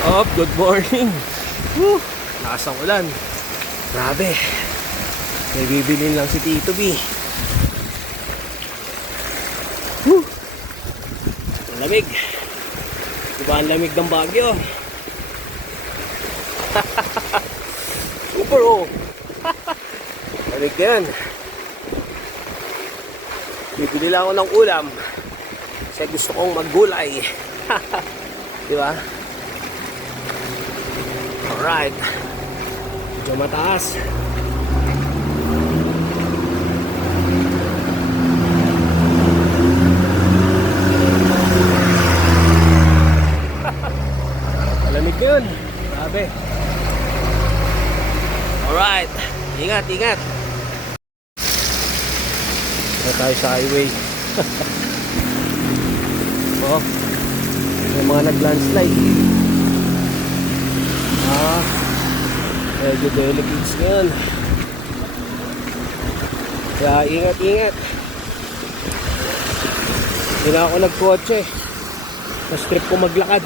Oh, good morning. Woo, lakas ang ulan. Grabe. May bibilin lang si Tito B. Woo, ang lamig. Diba ang lamig ng Baguio? Super oh. Lamig yan. Bibili lang ako ng ulam kasi gusto kong maggulay. Diba? Alright. Medyo mataas. Malamig yun. Grabe. Alright. Ingat, ingat. Ito tayo sa highway. Oh, may mga nag-landslide. Medyo delicates ngayon. Kaya ingat, ingat. Hindi na ako nagkotse. Mas trip ko maglakad.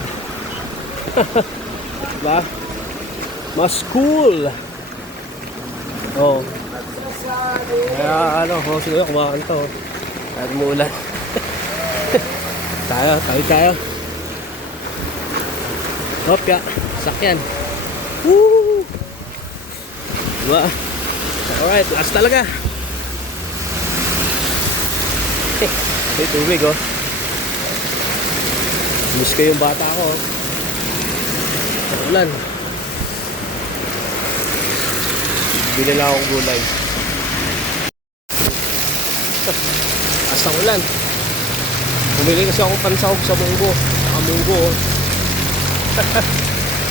Diba? Mas cool. Oh. Kaya ano, siguro kumakanta oh. Kahit umuulan. tayo. Hopya, sakyan. Woo! Diba? Alright, last talaga. May tubig oh. Miss ko yung bata ko oh. Sa ulan. Bili lang akong gulay. Asang ulan. Bumili kasi akong pansahog sa munggo. Saka munggo oh.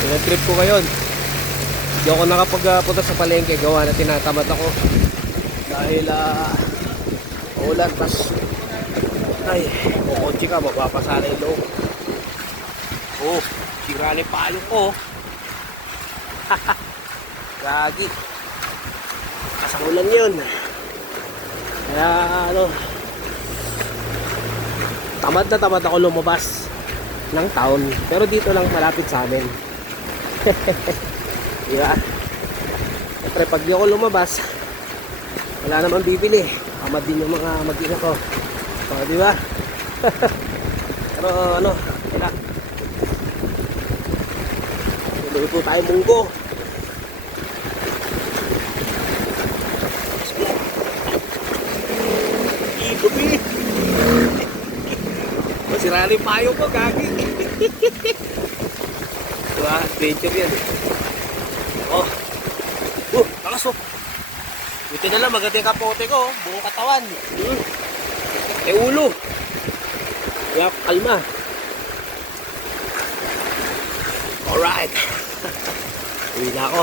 Yung trip ko ngayon. Hindi ako nakapagpunta sa palengke. Gawa na tinatamad ako. Dahil ulan. Pas ay, kukotsi ka. Mapapasala yung loob. Oh, sirali payong ko. Gagi. Asang ulan yun. Kaya ano, tamad ako lumabas ng town, pero dito lang malapit sa amin. Diba? Siyempre pag di ako lumabas, wala naman bibili. Tamad din yung mga mag-ina ko. So, diba? Pero ano, wala. Luto tayo munggo. Itubi. Masirali payo ko, gagi. Diba? Adventure yan. Oh. Lakas oh. Ito na lang, maganda yung kapote ko. Buong katawan. Ulo. Kaya kalma. Alright. Uwi na ako.